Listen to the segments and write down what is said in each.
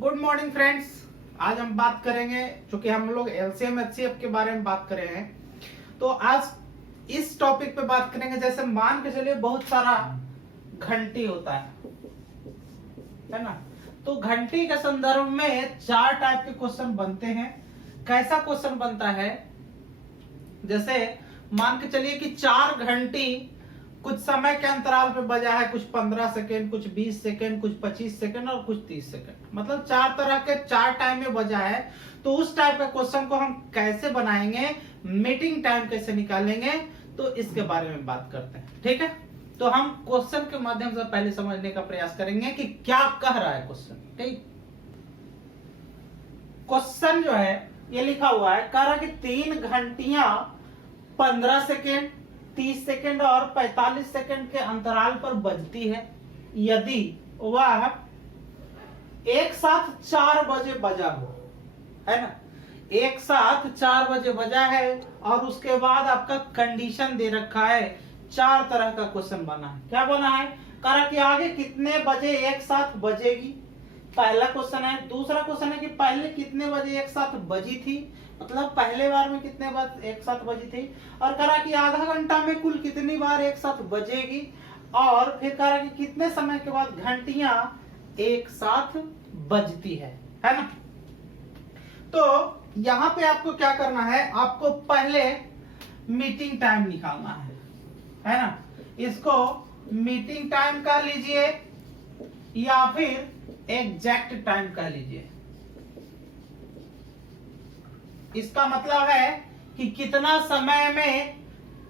Good morning friends. आज हम बात करेंगे, चूंकि हम लोग एलसीएम एचसीएफ के बारे में बात कर रहे हैं, तो आज इस टॉपिक पे बात करेंगे। जैसे मान के चलिए बहुत सारा घंटी होता है ना, तो घंटी के संदर्भ में चार टाइप के क्वेश्चन बनते हैं। कैसा क्वेश्चन बनता है, जैसे मान के चलिए कि चार घंटी कुछ समय के अंतराल पे बजा है, कुछ 15 सेकेंड, कुछ 20 सेकेंड, कुछ 25 सेकेंड और कुछ 30 सेकेंड, मतलब चार तरह के चार टाइम में बजा है। तो उस टाइप का क्वेश्चन को हम कैसे बनाएंगे, मीटिंग टाइम कैसे निकालेंगे, तो इसके बारे में बात करते हैं। ठीक है, तो हम क्वेश्चन के माध्यम से पहले समझने का प्रयास करेंगे कि क्या कह रहा है क्वेश्चन। ठीक, क्वेश्चन जो है ये लिखा हुआ है, कह रहा है कि 3 घंटियां 15 सेकेंड, 30 सेकेंड और 45 सेकेंड के अंतराल पर बजती है यदि वह एक साथ 4 बजे बजा हो, है ना। एक साथ 4 बजे बजा है और उसके बाद आपका कंडीशन दे रखा है। चार तरह का क्वेश्चन बना है। क्या बना है, कहा कि आगे कितने बजे एक साथ बजेगी, पहला क्वेश्चन है। दूसरा क्वेश्चन है कि पहले कितने बजे एक साथ बजी थी, मतलब पहले बार में कितने बार एक साथ बजी थी, और करा कि आधा घंटा में कुल कितनी बार एक साथ बजेगी, और फिर करा कि कितने समय के बाद घंटियां एक साथ बजती है ना। तो यहां पे आपको क्या करना है, आपको पहले मीटिंग टाइम निकालना है ना। इसको मीटिंग टाइम कह लीजिए या फिर एग्जैक्ट टाइम कह लीजिए। इसका मतलब है कि कितना समय में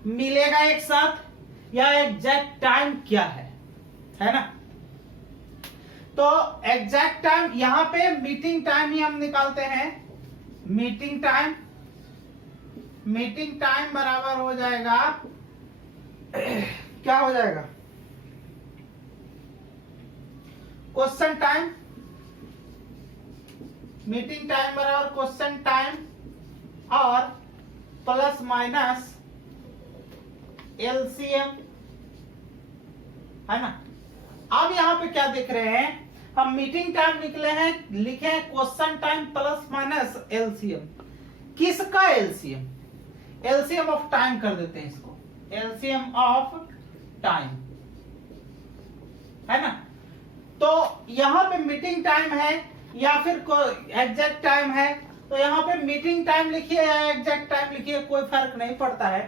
मिलेगा एक साथ, या एग्जैक्ट टाइम क्या है ना। तो एग्जैक्ट टाइम, यहां पे मीटिंग टाइम ही हम निकालते हैं। मीटिंग टाइम बराबर हो जाएगा, क्या हो जाएगा, क्वेश्चन टाइम। मीटिंग टाइम बराबर क्वेश्चन टाइम और प्लस माइनस एलसीएम, है ना। अब यहां पे क्या देख रहे हैं, हम मीटिंग टाइम निकले हैं, लिखे हैं question time plus minus LCM. किसका एलसीएम, एलसीएम ऑफ टाइम कर देते हैं इसको, एलसीएम ऑफ टाइम, है ना। तो यहां पे मीटिंग टाइम है या फिर एग्जैक्ट टाइम है, तो यहां पे मीटिंग टाइम लिखिए या एग्जैक्ट टाइम लिखिए, कोई फर्क नहीं पड़ता है।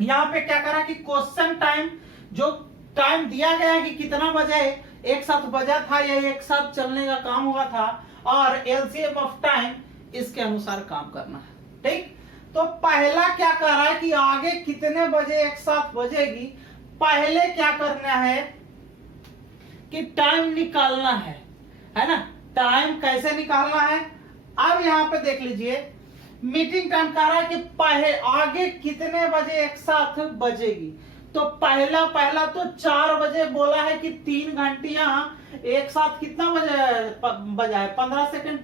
यहां पे क्या करा कि क्वेश्चन टाइम, जो टाइम दिया गया है कि कितना बजे एक साथ बजा था या एक साथ चलने का काम हुआ था, और एलसीएम ऑफ टाइम इसके अनुसार काम करना है। ठीक, तो पहला क्या कर रहा है कि आगे कितने बजे एक साथ बजेगी। पहले क्या करना है कि टाइम निकालना है ना। टाइम कैसे निकालना है, अब यहां पे देख लीजिए, मीटिंग टाइम कह रहा है कि पहले आगे कितने बजे एक साथ बजेगी। तो पहला तो 4 बजे बोला है कि 3 घंटियां एक साथ कितना बजा है 15 सेकंड,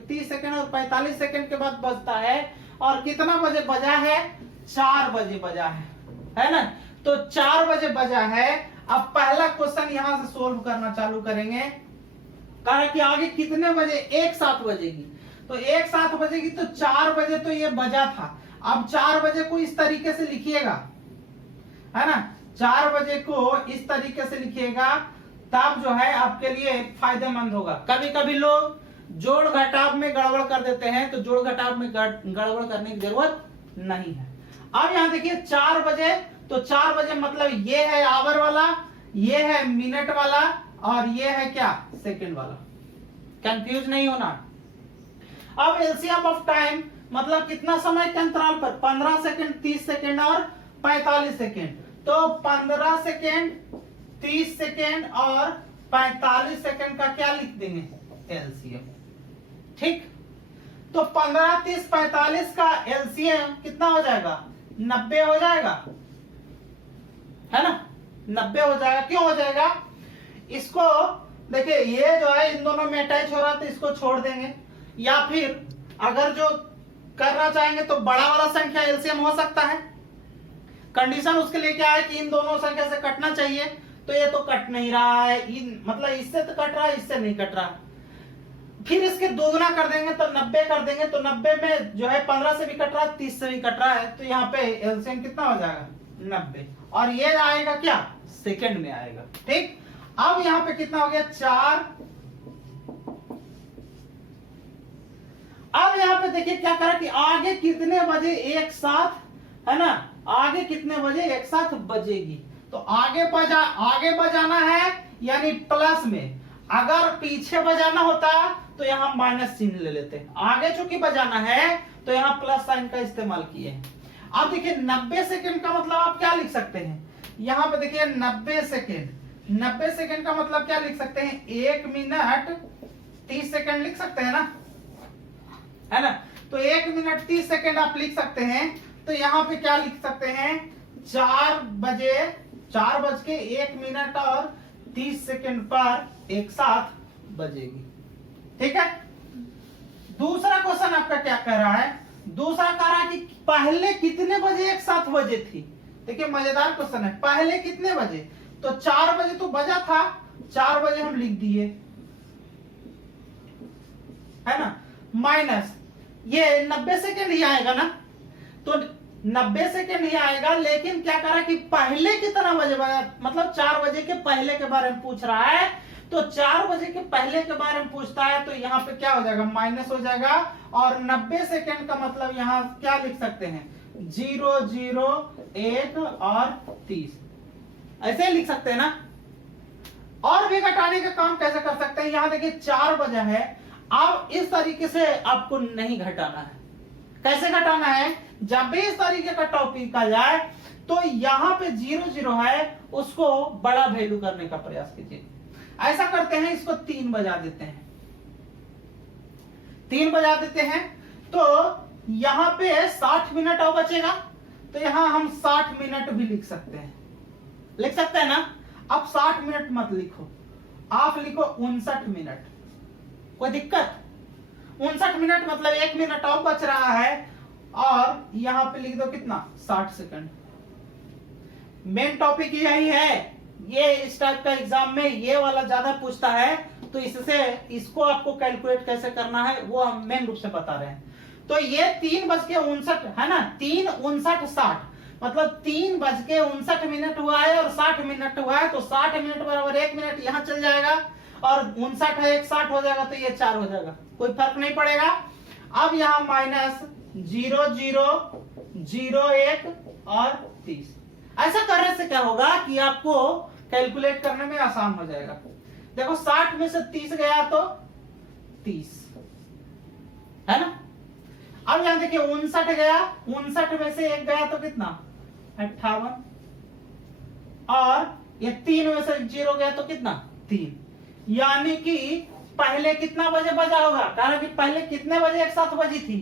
30 सेकंड और 45 सेकंड के बाद बजता है, और कितना बजे बजा है, 4 बजे बजा है ना। तो 4 बजे बजा है। अब पहला क्वेश्चन यहां से सोल्व करना चालू करेंगे, कहा कि आगे कितने बजे एक साथ बजेगी। तो एक साथ बजेगी तो 4 बजे तो ये बजा था। अब 4 बजे को इस तरीके से लिखिएगा, है ना। 4 बजे को इस तरीके से लिखिएगा, तब जो है आपके लिए फायदेमंद होगा। कभी कभी लोग जोड़ घटाव में गड़बड़ कर देते हैं, तो जोड़ घटाव में गड़बड़ करने की जरूरत नहीं है। अब यहां देखिए 4 बजे, तो 4 बजे मतलब ये है आवर वाला, ये है मिनट वाला, और ये है क्या, सेकंड वाला। कंफ्यूज नहीं होना। अब एलसीएम ऑफ टाइम मतलब कितना समय के अंतराल पर, 15 सेकंड, 30 सेकंड और 45 सेकंड। तो 15 सेकंड, 30 सेकंड और 45 सेकंड का क्या लिख देंगे, एलसीएम। ठीक, तो 15, 30, 45 का एलसीएम कितना हो जाएगा, 90 हो जाएगा, है ना। 90 हो जाएगा। क्यों हो जाएगा, इसको देखिए, ये जो है इन दोनों में अटैच हो रहा है तो इसको छोड़ देंगे, या फिर अगर जो करना चाहेंगे तो बड़ा वाला संख्या एलसीएम हो सकता है। कंडीशन उसके लिए क्या है कि इन दोनों संख्या से कटना चाहिए, तो ये तो कट नहीं रहा है, मतलब इससे तो कट रहा है, इससे नहीं कट रहा। फिर इसके दोगुना कर देंगे तो 90 कर देंगे, तो 90 में जो है 15 से भी कट रहा है, 30 से भी कट रहा है, तो यहाँ पे एलसीएम कितना हो जाएगा 90, और ये आएगा क्या सेकंड में आएगा। ठीक, अब यहाँ पे कितना हो गया 4। अब यहाँ पे देखिए क्या करा कि आगे कितने बजे एक साथ, है ना, आगे कितने बजे एक साथ बजेगी, तो आगे बजाना है यानी प्लस में, अगर पीछे बजाना होता तो यहाँ माइनस चिन्ह ले लेते, आगे चूंकि बजाना है तो यहाँ प्लस साइन का इस्तेमाल किए हैं। अब देखिए 90 सेकंड का मतलब आप क्या लिख सकते हैं, यहाँ पे देखिए 90 सेकंड का मतलब क्या लिख सकते हैं, 1 मिनट 30 सेकंड लिख सकते हैं ना, है ना, तो 1 मिनट 30 सेकंड आप लिख सकते हैं। तो यहाँ पे क्या लिख सकते हैं, 4 बज के 1 मिनट और 30 सेकंड पर एक साथ बजेगी। ठीक है, दूसरा क्वेश्चन आपका क्या कह रहा है, दूसरा कह रहा है कि पहले कितने बजे एक साथ बजे थी। देखिए मजेदार क्वेश्चन है, पहले कितने बजे, तो 4 बजे तो बजा था, 4 बजे हम लिख दिए, है ना, माइनस ये 90 सेकेंड ही आएगा ना, तो 90 सेकेंड ही आएगा, लेकिन क्या करा कि पहले कितना बजे बजा, मतलब 4 बजे के पहले के बारे में पूछ रहा है, तो 4 बजे के पहले के बारे में पूछता है, तो यहाँ पे क्या हो जाएगा माइनस हो जाएगा, और 90 सेकेंड का मतलब यहाँ क्या लिख सकते हैं 0 0 1 और 30, ऐसे लिख सकते हैं ना। और भी घटाने का काम कैसे कर सकते हैं, यहाँ देखिए 4 बजा है, अब इस तरीके से आपको नहीं घटाना है। कैसे घटाना है, जब भी इस तरीके का टॉपिक आ जाए तो यहाँ पे 0 0 है, उसको बड़ा वैल्यू करने का प्रयास कीजिए। ऐसा करते हैं, इसको 3 बजा देते हैं, 3 बजा देते हैं, तो यहाँ पे 60 मिनट और बचेगा, तो यहाँ हम 60 मिनट भी लिख सकते हैं, लिख सकते हैं ना। अब 60 मिनट मत लिखो, आप लिखो 59 मिनट, कोई दिक्कत, 59 मिनट मतलब 1 मिनट और बच रहा है, और यहां पे लिख दो कितना 60 सेकंड। मेन टॉपिक यही है, ये इस टाइप का एग्जाम में ये वाला ज्यादा पूछता है, तो इससे इसको आपको कैलकुलेट कैसे करना है वो हम मेन रूप से बता रहे हैं। तो ये 3:59 है ना, 3 59 60 मतलब 3:59 हुआ है और 60 मिनट हुआ है, तो 60 मिनट बराबर 1 मिनट यहाँ चल जाएगा, और 59 है 1 60 हो जाएगा, तो ये 4 हो जाएगा, कोई फर्क नहीं पड़ेगा। अब यहाँ माइनस 0 0 0 1 और 30, ऐसा करने से क्या होगा कि आपको कैलकुलेट करने में आसान हो जाएगा। देखो 60 में से 30 गया तो 30, है ना। अब यहां देखिए 59 गया, 59 में से 1 गया तो कितना 58, और ये 3 में से 0 गया तो कितना 3, यानी कि पहले कितना बजे बजा होगा, कारण कि पहले कितने बजे एक साथ बजी थी,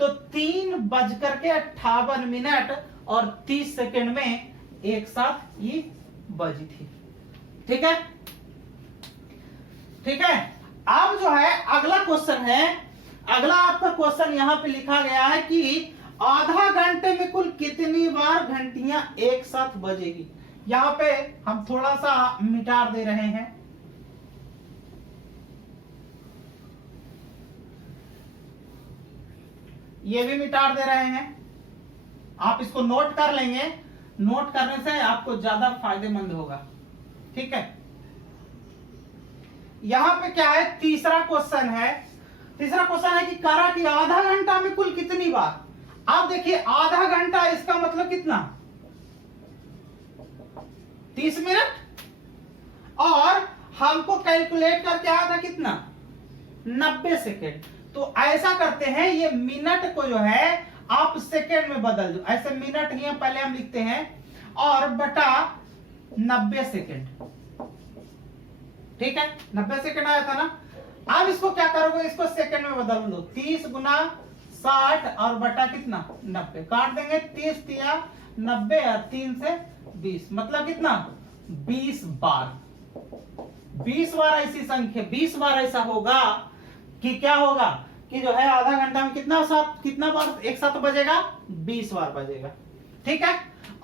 तो 3:58 मिनट और 30 सेकंड में एक साथ ये बजी थी। ठीक है, ठीक है। अब जो है अगला क्वेश्चन है, अगला आपका क्वेश्चन यहाँ पे लिखा गया है कि आधा घंटे में कुल कितनी बार घंटियां एक साथ बजेगी। यहाँ पे हम थोड़ा सा मिटार दे रहे हैं, ये भी मिटार दे रहे हैं, आप इसको नोट कर लेंगे, नोट करने से आपको ज्यादा फायदेमंद होगा। ठीक है, यहां पे क्या है, तीसरा क्वेश्चन है, तीसरा क्वेश्चन है कि करा कि आधा घंटा में कुल कितनी बार। आप देखिए आधा घंटा इसका मतलब कितना 30 मिनट, और हमको कैलकुलेट करके आया था कितना 90 सेकेंड। तो ऐसा करते हैं, ये मिनट को जो है आप सेकेंड में बदल दो, ऐसे मिनट ही पहले हम लिखते हैं, और बटा 90 सेकेंड। ठीक है, 90 सेकेंड आया था ना। अब इसको क्या करोगे, इसको सेकेंड में बदल दो, 30 गुना 60 और बटा कितना 90, काट देंगे 30 तिया 90 और 3 से 20, मतलब कितना 20 बार। 20 बार ऐसी संख्या, 20 बार ऐसा होगा कि क्या होगा कि जो है आधा घंटा में कितना बार एक साथ बजेगा, 20 बार बजेगा। ठीक है,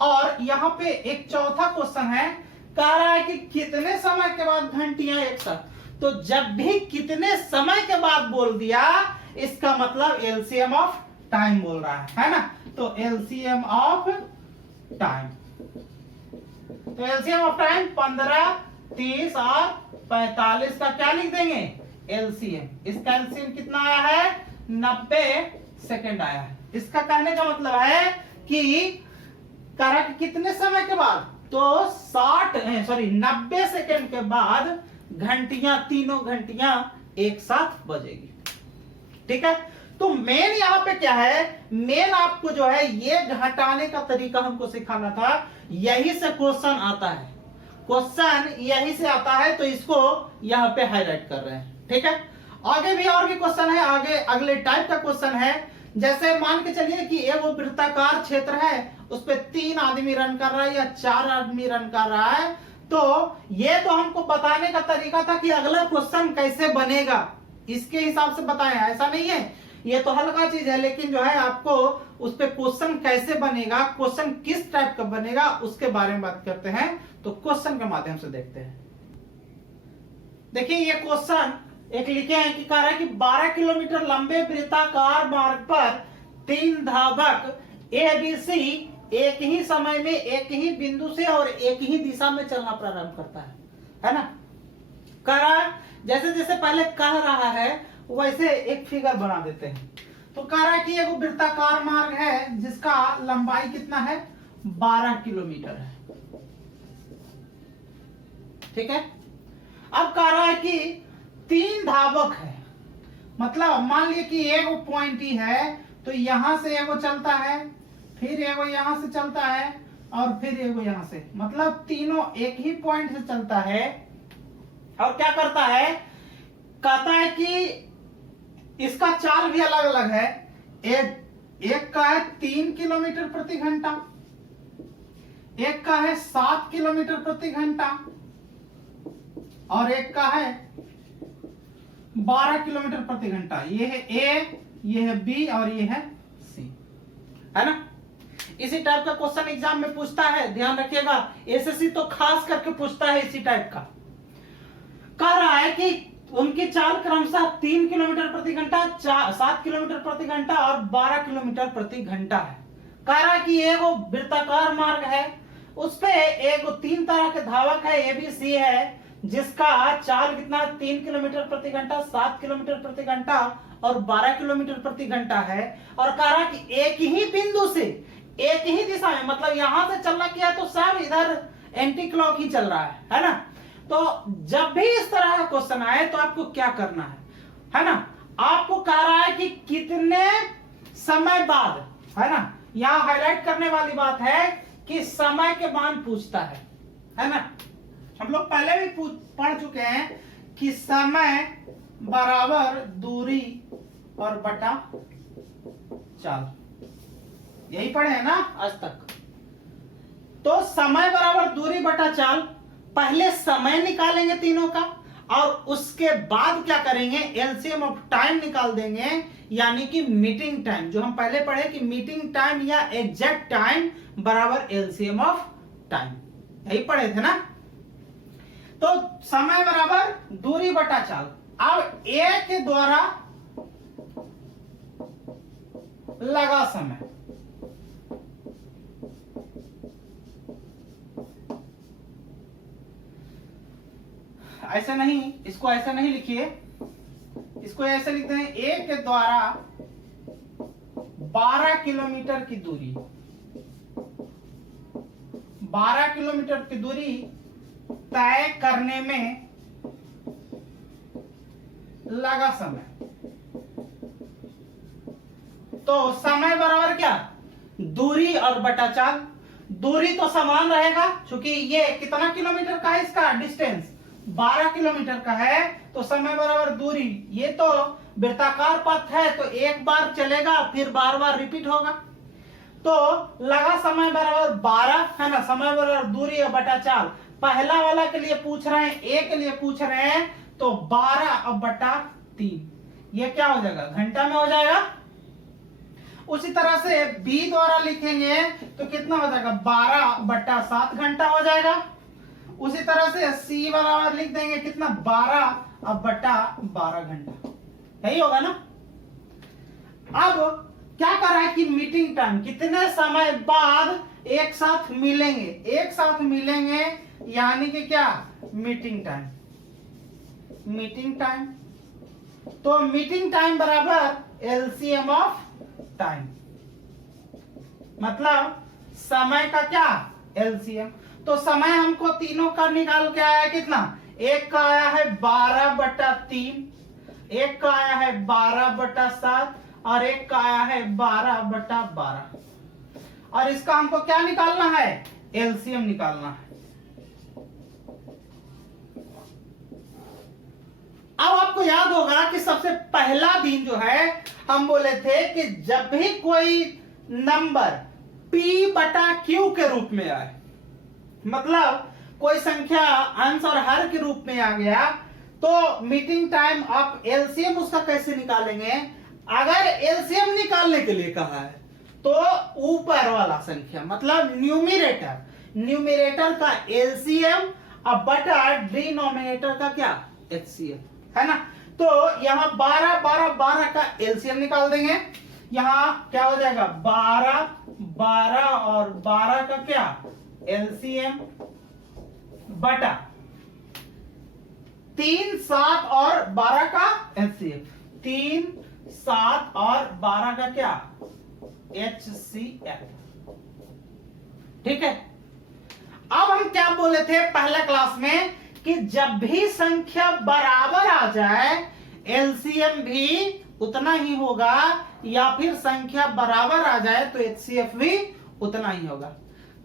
और यहाँ पे एक चौथा क्वेश्चन है, कह रहा है कि कितने समय के बाद घंटियां एक साथ। तो जब भी कितने समय के बाद बोल दिया, इसका मतलब एलसीएम ऑफ टाइम बोल रहा है ना। तो एलसीएम ऑफ टाइम, तो एलसीएम ऑफ टाइम 15, 30 और 45 का क्या लिख देंगे एलसीएम। इसका एलसीएम कितना आया है 90 सेकेंड आया है। इसका कहने का मतलब है कि करंट कितने समय के बाद, तो 90 सेकेंड के बाद घंटियां, तीनों घंटियां एक साथ बजेगी। ठीक है, तो मेन यहां पे क्या है, मेन आपको जो है ये घटाने का तरीका हमको सिखाना था। यही से क्वेश्चन आता है, क्वेश्चन यही से आता है, तो इसको यहां पे हाईलाइट कर रहे हैं। ठीक है, आगे भी और भी क्वेश्चन है, आगे अगले टाइप का क्वेश्चन है। जैसे मान के चलिए कि एक वो वृत्ताकार क्षेत्र है, उस पे 3 आदमी रन कर रहा है या 4 आदमी रन कर रहा है, तो ये तो हमको बताने का तरीका था कि अगला क्वेश्चन कैसे बनेगा, इसके हिसाब से बताएं। ऐसा नहीं है, ये तो हल्का चीज है, लेकिन जो है आपको उस पे क्वेश्चन कैसे बनेगा, क्वेश्चन किस टाइप का बनेगा, उसके बारे में बात करते हैं। तो क्वेश्चन के माध्यम से देखते हैं। देखिए ये क्वेश्चन एक लिखे हैं कि कह रहा है कि 12 किलोमीटर लंबे वृत्ताकार मार्ग पर 3 धावक ABC एक ही समय में एक ही बिंदु से और एक ही दिशा में चलना प्रारंभ करता है ना। कह रहा है, जैसे जैसे पहले कह रहा है वैसे एक फिगर बना देते हैं। तो कह रहा है कि एक वृत्ताकार मार्ग है जिसका लंबाई कितना है 12 किलोमीटर है। ठीक है, अब कह रहा है कि 3 धावक है, मतलब मान लिया कि एगो पॉइंट ही है, तो यहां से एगो चलता है, फिर एगो यहां से चलता है और फिर एगो यहां से, मतलब तीनों एक ही पॉइंट से चलता है। और क्या करता है, कहता है कि इसका चाल भी अलग अलग है। एक का है 3 किलोमीटर प्रति घंटा, एक का है 7 किलोमीटर प्रति घंटा और एक का है 12 किलोमीटर प्रति घंटा। ये है ए, ये है बी और ये है सी, है ना। इसी टाइप का क्वेश्चन एग्जाम में पूछता है, ध्यान रखिएगा। एसएससी तो खास करके पूछता है इसी टाइप का। कह रहा है कि उनकी चाल क्रमशः 3 किलोमीटर प्रति घंटा, 7 किलोमीटर प्रति घंटा और 12 किलोमीटर प्रति घंटा है। कह रहा है कि ये वो वृत्ताकार मार्ग है, उस पे एक 3 तरह के धावक है, एबीसी है, जिसका चाल कितना 3 किलोमीटर प्रति घंटा, 7 किलोमीटर प्रति घंटा और 12 किलोमीटर प्रति घंटा है। और कह रहा कि एक ही बिंदु से एक ही दिशा में, मतलब यहां से चलना किया तो सब इधर एंटी क्लॉक ही चल रहा है ना। तो जब भी इस तरह का क्वेश्चन आए तो आपको क्या करना है ना। आपको कह रहा है कि कितने समय बाद, है ना, यहां हाईलाइट करने वाली बात है कि समय के मान पूछता है ना। हम लोग पहले भी पढ़ चुके हैं कि समय बराबर दूरी और बटा चाल, यही पढ़े हैं ना आज तक। तो समय बराबर दूरी बटा चाल, पहले समय निकालेंगे तीनों का और उसके बाद क्या करेंगे, एलसीएम ऑफ टाइम निकाल देंगे, यानी कि मीटिंग टाइम। जो हम पहले पढ़े कि मीटिंग टाइम या एग्जैक्ट टाइम बराबर एलसीएम ऑफ टाइम, यही पढ़े थे ना। तो समय बराबर दूरी बटा चाल। अब ए के द्वारा लगा समय, ऐसे नहीं, इसको ऐसे नहीं लिखिए, इसको ऐसे लिखते हैं, ए के द्वारा 12 किलोमीटर की दूरी, 12 किलोमीटर की दूरी तय करने में लगा समय। तो समय बराबर क्या, दूरी और बटा चाल। दूरी तो समान रहेगा, क्योंकि ये कितना किलोमीटर का है, इसका डिस्टेंस 12 किलोमीटर का है, तो समय बराबर दूरी। ये तो वृत्ताकार पथ है, तो एक बार चलेगा फिर बार बार रिपीट होगा। तो लगा समय बराबर 12, है ना। समय बराबर दूरी और बटा चाल। पहला वाला के लिए पूछ रहे हैं, ए के लिए पूछ रहे हैं, तो 12 और बटा 3, ये क्या हो जाएगा, घंटा में हो जाएगा। उसी तरह से बी द्वारा लिखेंगे तो कितना हो जाएगा, 12 बटा 7 घंटा हो जाएगा। उसी तरह से सी बराबर लिख देंगे कितना, 12 अब बटा 12 घंटा, यही होगा ना। अब क्या कर रहा है कि मीटिंग टाइम कितने समय बाद एक साथ मिलेंगे, एक साथ मिलेंगे यानी कि क्या, मीटिंग टाइम। मीटिंग टाइम, तो मीटिंग टाइम बराबर एलसीएम ऑफ टाइम, मतलब समय का क्या, एलसीएम। तो समय हमको तीनों का निकाल के आया कितना, एक का आया है 12/3, एक का आया है 12/7 और एक का आया है 12/12। और इसका हमको क्या निकालना है, एलसीएम निकालना है। अब आपको याद होगा कि सबसे पहला दिन जो है हम बोले थे कि जब भी कोई नंबर P/Q के रूप में आए, मतलब कोई संख्या अंश और हर के रूप में आ गया, तो मीटिंग टाइम आप एलसीएम उसका कैसे निकालेंगे। अगर एलसीएम निकालने के लिए कहा है तो ऊपर वाला संख्या मतलब न्यूमरेटर, न्यूमरेटर का एलसीएम अब बटा डिनोमिनेटर का क्या, एचसीएफ, है ना। तो यहाँ 12 12 12 का एलसीएम निकाल देंगे, यहाँ क्या हो जाएगा 12 12 और 12 का क्या, एलसीएम बटा 3 7 और 12 का एचसीएफ, 3 7 और 12 का क्या, एचसीएफ। ठीक है। अब हम क्या बोले थे पहले क्लास में कि जब भी संख्या बराबर आ जाए एलसीएम भी उतना ही होगा, या फिर संख्या बराबर आ जाए तो एचसीएफ भी उतना ही होगा।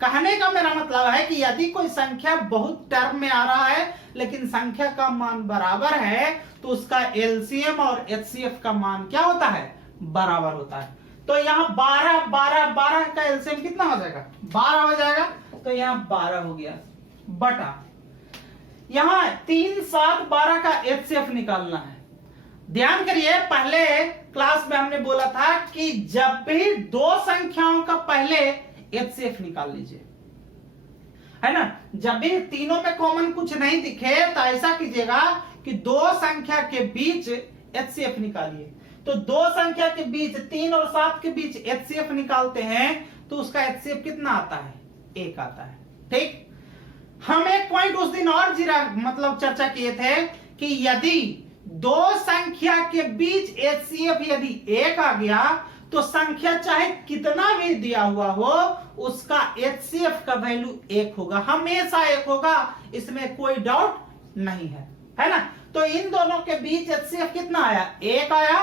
कहने का मेरा मतलब है कि यदि कोई संख्या बहुत टर्म में आ रहा है लेकिन संख्या का मान बराबर है तो उसका एलसीएम और एचसीएफ का मान क्या होता है, बराबर होता है। तो यहाँ 12 12 12 का एलसीएम कितना हो जाएगा, 12 हो जाएगा, तो यहाँ 12 हो गया बटा यहाँ 3 7 12 का एचसीएफ निकालना है। ध्यान करिए पहले क्लास में हमने बोला था कि जब भी दो संख्याओं का पहले एचसीएफ निकाल लीजिए, है ना। जब भी तीनों में कॉमन कुछ नहीं दिखे तो ऐसा कीजिएगा कि दो संख्या के बीच एचसीएफ निकालिए। तो दो संख्या के बीच 3 और 7 के बीच एचसीएफ निकालते हैं तो उसका एचसीएफ कितना आता है, 1 आता है। ठीक। हम एक पॉइंट उस दिन और मतलब चर्चा किए थे कि यदि दो संख्या के बीच एचसीएफ यदि 1 आ गया तो संख्या चाहे कितना भी दिया हुआ हो उसका एचसीएफ का वैल्यू 1 होगा, हमेशा 1 होगा, इसमें कोई डाउट नहीं है ना। तो इन दोनों के बीच एचसीएफ कितना आया, 1 आया।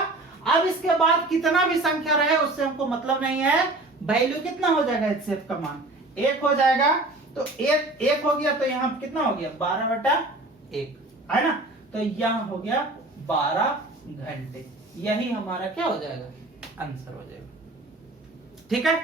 अब इसके बाद कितना भी संख्या रहे उससे हमको मतलब नहीं है, वैल्यू कितना हो जाएगा, एचसीएफ का मान 1 हो जाएगा। तो 1 हो गया तो यहाँ कितना हो गया, 12/1, है ना। तो यहाँ हो गया 12 घंटे, यही हमारा क्या हो जाएगा, आंसर हो जाएगा। ठीक है।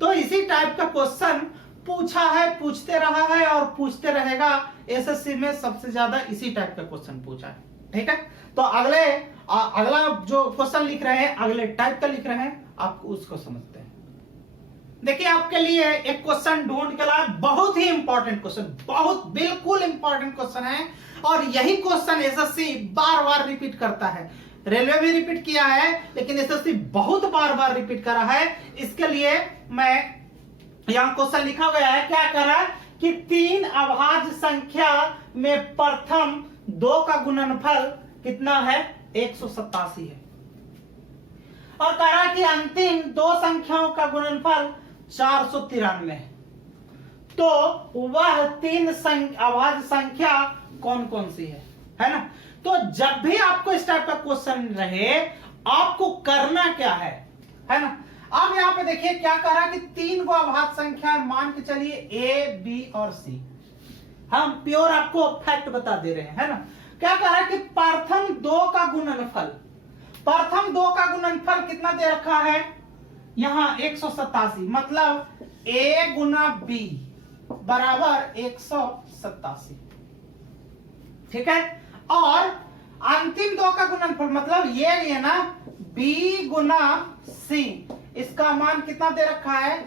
तो इसी टाइप का क्वेश्चन पूछा है, पूछते रहा है और पूछते रहेगा। एसएससी में सबसे ज्यादा इसी टाइप का क्वेश्चन पूछा है। ठीक है। तो अगला जो क्वेश्चन लिख रहे हैं अगले टाइप का लिख रहे हैं, आप उसको समझते हैं। देखिए आपके लिए एक क्वेश्चन ढूंढ के लाया, बहुत ही इंपॉर्टेंट क्वेश्चन, बहुत बिल्कुल इंपॉर्टेंट क्वेश्चन है। और यही क्वेश्चन एसएससी बार बार रिपीट करता है, रेलवे भी रिपीट किया है लेकिन एसएससी बहुत बार बार रिपीट करा है। इसके लिए मैं यहां क्वेश्चन लिखा गया है, क्या कर रहा है कि 3 अभाज्य संख्या में प्रथम 2 का गुणनफल कितना है, 187 है। और कह रहा है कि अंतिम 2 संख्याओं का गुणनफल 493 है। तो वह 3 अभाज्य संख्या कौन कौन सी है ना। तो जब भी आपको इस टाइप का क्वेश्चन रहे आपको करना क्या है ना। अब यहां पे देखिए क्या कर रहा है कि 3 को अभाज्य संख्या मान के चलिए ए बी और सी, हम प्योर आपको फैक्ट बता दे रहे हैं, है ना। क्या कर रहा है कि प्रथम 2 का गुणनफल, प्रथम 2 का गुणनफल कितना दे रखा है, यहां 187, मतलब a गुना b बराबर 187। ठीक है। और अंतिम 2 का गुणनफल मतलब ये ना b गुना c, इसका मान कितना दे रखा है,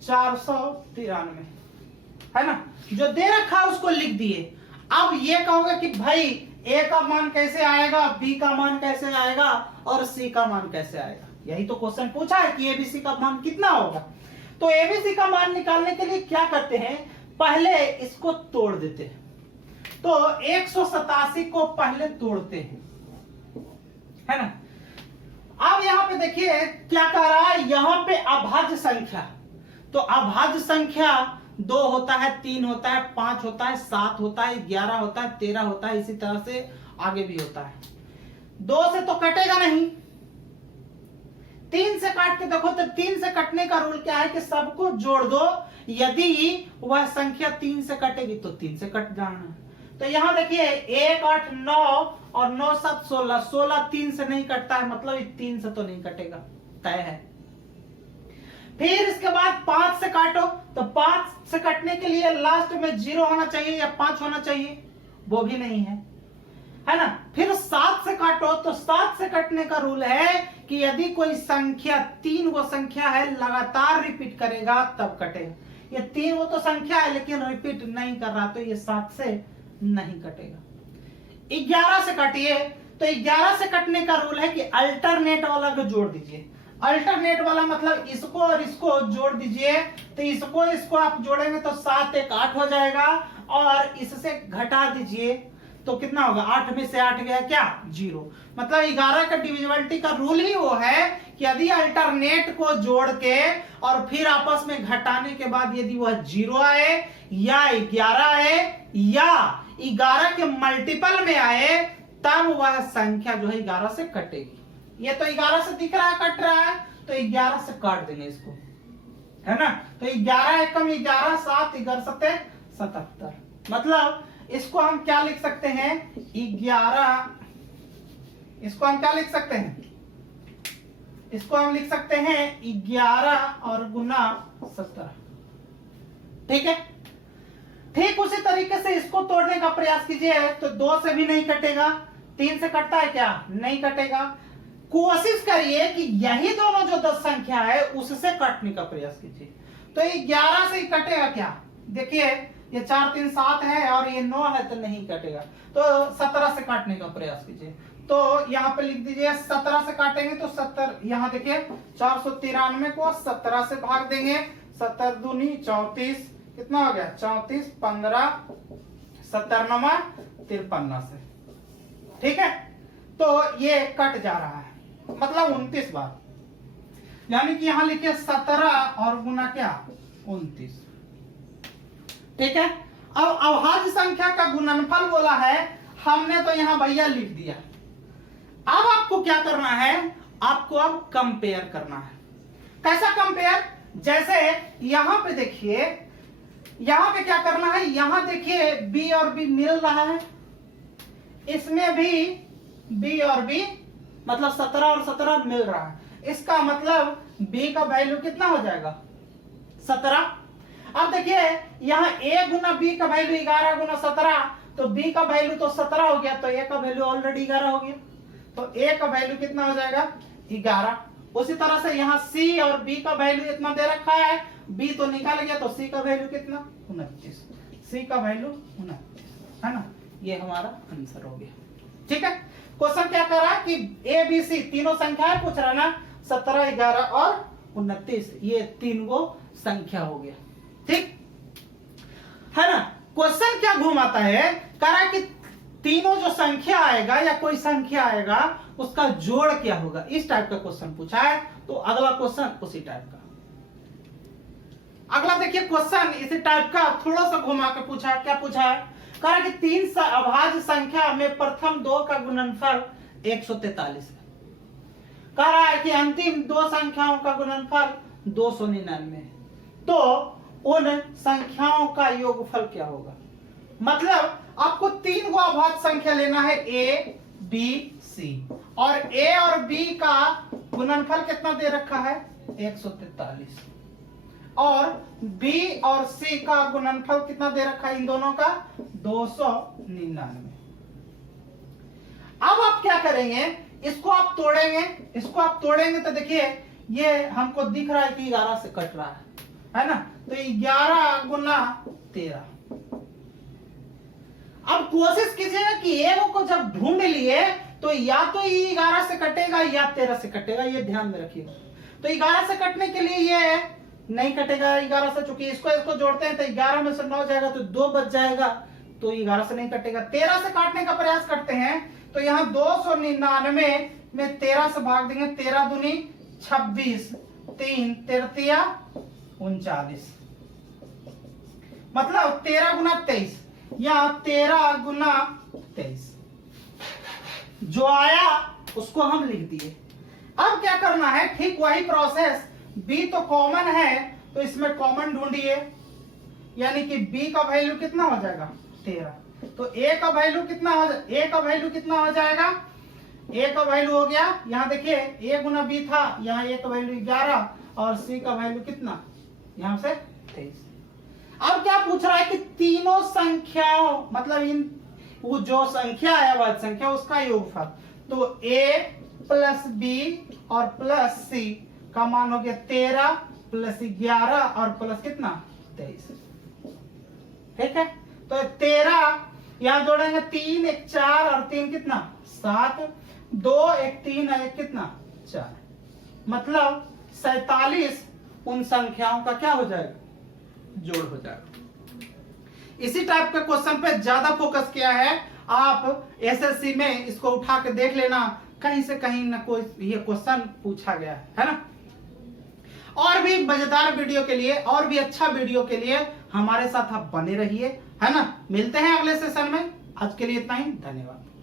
493, है ना। जो दे रखा है उसको लिख दिए। अब ये कहोगे कि भाई ए का मान कैसे आएगा, बी का मान कैसे आएगा और सी का मान कैसे आएगा। यही तो क्वेश्चन पूछा है कि एबीसी का मान कितना होगा। तो एबीसी का मान निकालने के लिए क्या करते हैं, पहले इसको तोड़ देते हैं। तो 187 को पहले तोड़ते हैं, है ना। अब यहां पे देखिए क्या कर रहा है, यहां पे अभाज्य संख्या। तो अभाज्य संख्या 2 होता है, 3 होता है, 5 होता है, 7 होता है, 11 होता है, 13 होता है, इसी तरह से आगे भी होता है। 2 से तो कटेगा नहीं, 3 से काट के देखो। तो 3 से कटने का रूल क्या है कि सबको जोड़ दो, यदि वह संख्या 3 से कटेगी तो 3 से कट जाना। तो यहां देखिए 1 8 9 और 9 7 16, 16 3 से नहीं कटता है, मतलब 3 से तो नहीं कटेगा, तय है। फिर इसके बाद 5 से काटो, तो 5 से कटने के लिए लास्ट में 0 होना चाहिए या 5 होना चाहिए, वो भी नहीं है ना। फिर 7 से काटो, तो 7 से कटने का रूल है कि यदि कोई संख्या 3 वो संख्या है लगातार रिपीट करेगा तब कटेगा। ये 3 वो तो संख्या है लेकिन रिपीट नहीं कर रहा, तो ये 7 से नहीं कटेगा। 11 से काटिए, तो 11 से कटने का रूल है कि अल्टरनेट वाला को जोड़ दीजिए। अल्टरनेट वाला मतलब इसको और इसको जोड़ दीजिए। तो इसको आप जोड़ेंगे तो 7 1 8 हो जाएगा, और इससे घटा दीजिए तो कितना होगा, 8 में से 8 गया क्या, 0। मतलब 11 का डिविजिबिलिटी का रूल ही वो है कि यदि अल्टरनेट को जोड़ के और फिर आपस में घटाने के बाद यदि वह 0 आए या 11 आए या 11 के मल्टीपल में आए, तब वह संख्या जो है 11 से कटेगी। ये तो 11 से दिख रहा है कट रहा है, तो 11 से काट देंगे इसको, है ना। तो 11 एकम 11, 7 11 7 77। मतलब इसको हम क्या लिख सकते हैं, 11, इसको हम क्या लिख सकते हैं, इसको हम लिख सकते हैं 11 और गुना 17। ठीक है। ठीक उसी तरीके से इसको तोड़ने का प्रयास कीजिए, तो 2 से भी नहीं कटेगा, 3 से कटता है क्या, नहीं कटेगा। कोशिश करिए कि यही दोनों जो 10 संख्या है उससे काटने का प्रयास कीजिए। तो ये 11 से ही कटेगा क्या, देखिए ये 4 3 7 है और ये 9 है, तो नहीं कटेगा। तो 17 से काटने का प्रयास कीजिए। तो यहाँ पे लिख दीजिए 17 से काटेंगे तो 70, यहाँ देखिए 493 को 17 से भाग देंगे, 70 दूनी 34, कितना हो गया 34, 15 70 9 53 से। ठीक है। तो ये कट जा रहा है, मतलब 29 बार, यानी कि यहां लिखिए 17 और गुना क्या 29। ठीक है। अब अभाज्य संख्या का गुणनफल बोला है, हमने तो यहां भैया लिख दिया। अब आपको क्या करना है, आपको अब कंपेयर करना है। कैसा कंपेयर, जैसे यहां पे देखिए, यहां पे क्या करना है, यहां देखिए बी और बी मिल रहा है, इसमें भी बी और बी मतलब 17 और 17 मिल रहा है। इसका मतलब बी का वैल्यू कितना हो जाएगा 17। अब देखिए यहाँ a गुना बी का वैल्यू 11 गुना 17, तो b का वैल्यू तो 17 हो गया, तो a का वैल्यू ऑलरेडी 11 हो गया, तो a का वैल्यू कितना हो जाएगा 11। उसी तरह से यहाँ c और b का वैल्यू इतना दे रखा है, b तो निकाल गया, तो c का वैल्यू कितना 29, c का वैल्यू 29, है ना। ये हमारा आंसर हो गया। ठीक है। क्वेश्चन क्या कर रहा है कि ए बी सी तीनों संख्याएं पूछ रहा है ना, 17 11 और 29, ये 3 गो संख्या हो गया। ठीक है ना। क्वेश्चन क्या घुमाता है, कह रहा है कि तीनों जो संख्या आएगा या कोई संख्या आएगा उसका जोड़ क्या होगा, इस टाइप का क्वेश्चन पूछा है। तो अगला क्वेश्चन उसी टाइप का, अगला देखिए क्वेश्चन इसी टाइप का थोड़ा सा घुमा के पूछा है। क्या पूछा है, कह रहा है कि 3 अभाज्य संख्या में प्रथम 2 का गुणनफल 143 है। कह रहा है कि अंतिम 2 संख्याओं का गुणनफल 299 है, तो उन संख्याओं का योगफल क्या होगा। मतलब आपको 3 गो अभाज्य संख्या लेना है, ए बी सी, और ए और बी का गुणनफल कितना दे रखा है 143, और B और C का गुणनफल कितना दे रखा है इन दोनों का 299। अब आप क्या करेंगे, इसको आप तोड़ेंगे तो देखिए ये हमको दिख रहा है कि 11 से कट रहा है ना। तो 11 गुना 13। अब कोशिश कीजिएगा कि ए को जब ढूंढ लिए तो या तो ये 11 से कटेगा या 13 से कटेगा, ये ध्यान में रखिएगा। तो 11 से कटने के लिए ये नहीं कटेगा 11 से, चूंकि इसको जोड़ते हैं तो 11 में से 9 जाएगा तो 2 बच जाएगा, तो 11 से नहीं कटेगा। 13 से काटने का प्रयास करते हैं तो यहाँ 299 में 13 से भाग देंगे, 13 दूनी 26, 3 33 39, मतलब 13 गुना 23 या 13 गुना 23 जो आया उसको हम लिख दिए। अब क्या करना है, ठीक वही प्रोसेस, b तो कॉमन है तो इसमें कॉमन ढूंढिए, यानी कि b का वैल्यू कितना हो जाएगा 13, तो a का वैल्यू कितना हो जाएगा, a का वैल्यू कितना हो जाएगा, a का वैल्यू हो गया, यहाँ देखिए a गुना b था, यहाँ a का वैल्यू 11 और c का वैल्यू कितना, यहाँ से 23। अब क्या पूछ रहा है कि तीनों संख्याओं, मतलब इन वो जो संख्या है अवैध संख्या उसका योगफल, तो a प्लस b और प्लस c का मान हो गया 13 प्लस 11 और प्लस कितना 23, ठीक है। तो 13 यहां जोड़ेंगे, 3 1 4 और 3 कितना 7, 2 1 3 और 1 कितना 4, मतलब 47 उन संख्याओं का क्या हो जाएगा, जोड़ हो जाएगा। इसी टाइप के क्वेश्चन पे ज्यादा फोकस किया है, आप एसएससी में इसको उठा के देख लेना, कहीं से कहीं ना कोई ये क्वेश्चन पूछा गया है ना। और भी मजेदार वीडियो के लिए और भी अच्छा वीडियो के लिए हमारे साथ आप बने रहिए, है ना। मिलते हैं अगले सेशन में, आज के लिए इतना ही, धन्यवाद।